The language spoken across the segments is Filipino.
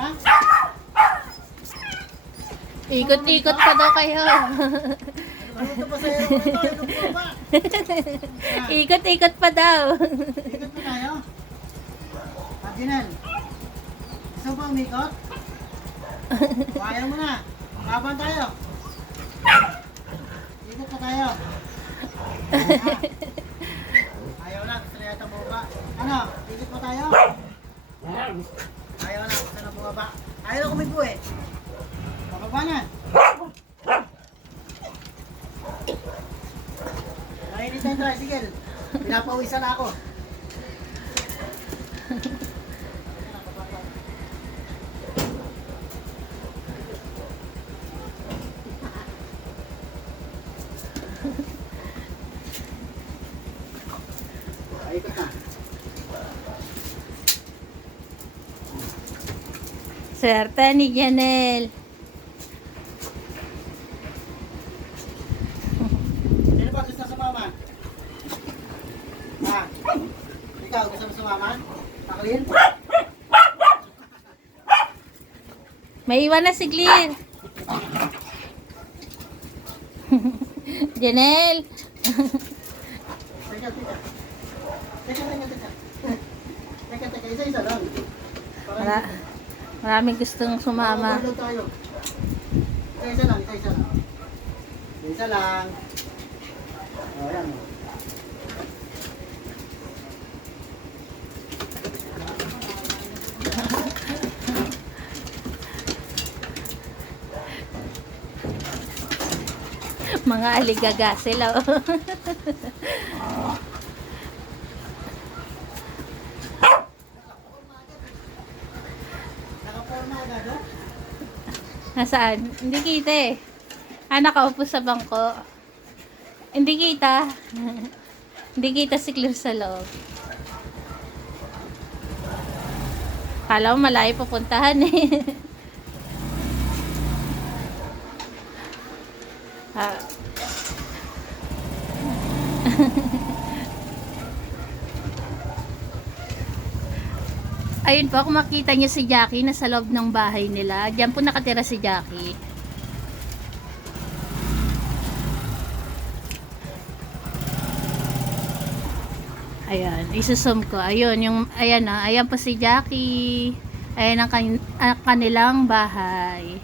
pa? Ikot-ikot pa daw kayo. Ano ito pa sa'yo? Ano po ba? Ikot-ikot pa daw. Ikot pa tayo? Jinel, gusto ba umikot? Kaya mo na. Laban tayo. Ikot pa tayo. Ayaw na. Gusto na yata bumaba. Ano? Ikot pa tayo? Ayaw na. Gusto na bumaba. Ayaw na kumipo eh. Bababa na. Nainit na yung tricycle. Pinapawisan na ako. Ikot na. Swerte ni Janelle. Sino ba gusto sumama? Ha? Ikaw gusto mo sumama? Taklin? May iwan na si Clear. Janelle. Teka, teka. Teka, isa-isa lang. Maraming gustong sumama. Overload tayo. Isa-isa lang, isa-isa lang. Isa lang. O, yan. Mga aligaga sila. Nakaporma agad, o? Nasaan? Hindi kita eh. Nakaupo sa bangko. Hindi kita. Hindi kita si Clear sa loob. Kala mo malayo pupuntahan eh. Ah. Ayun po, kung makita niyo si Jackie nasa loob ng bahay nila. Diyan po nakatira si Jackie. Ayan, isusum ko. Ayun, ayan na. Ayan po si Jackie. Ayan ang kanilang bahay.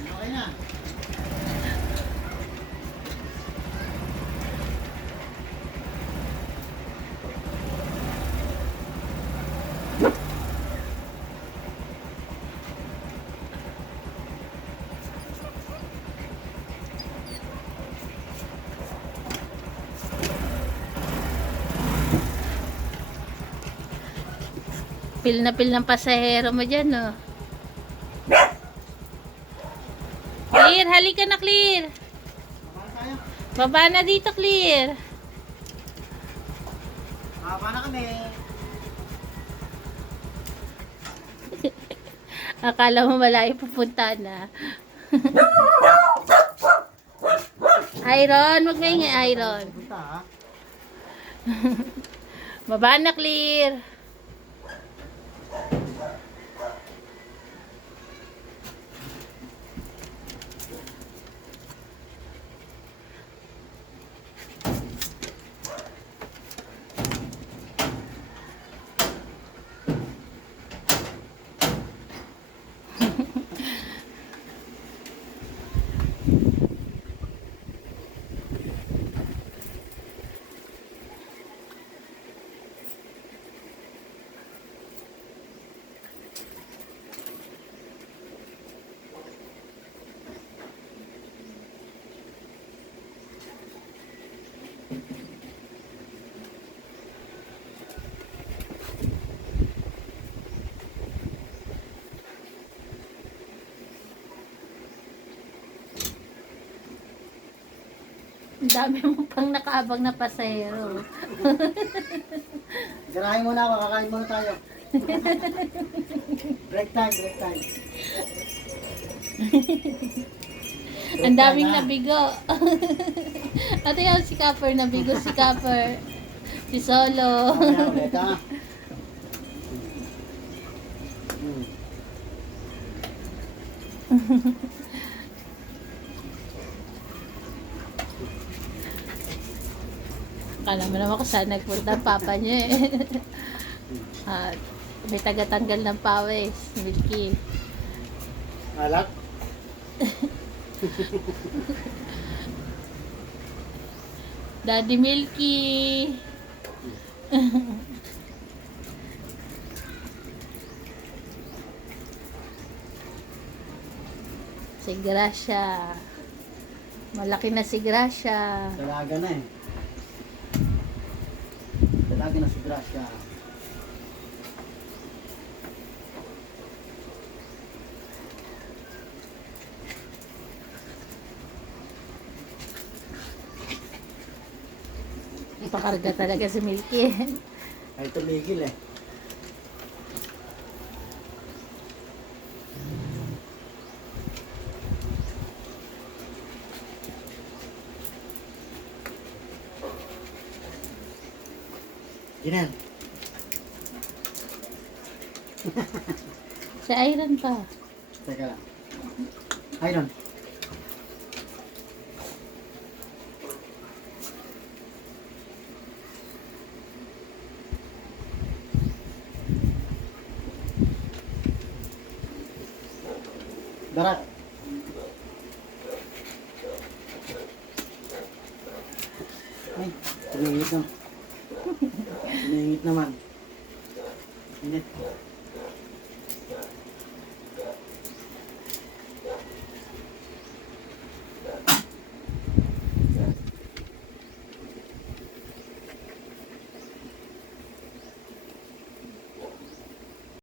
Okay na. Pil na pil ng pasahero mo dyan, no? Clear, halika na, Clear. Baba na tayo. Baba na dito, Clear. Baba na kami. Akala mo malayo pupunta na. Iron, wag maingay, Iron. Punta, ha? Baba na, Clear. Ang dami mo pang nakaabang na pasahero. Ganahin muna ako, kakain muna tayo. Break time, break time. Ang daming nabigo. At yan, si Copper, nabigo si Copper. Si Solo. Mamaya ulit ha. Hmm. Kala mo naman kung saan nagpunta ang papa niya eh. At may tagatanggal ng pawis, Milky. Alak? Daddy Milky. Si Gracia. Malaki na si Gracia. Dalaga na eh. Dalaga na si Gracia. Pakarga talaga si Milky. Ay tumigil eh. Ginan. Si Iron pa. Teka lang. Iron. Darat. Ay, tumingit naman. Tumingit naman. Init.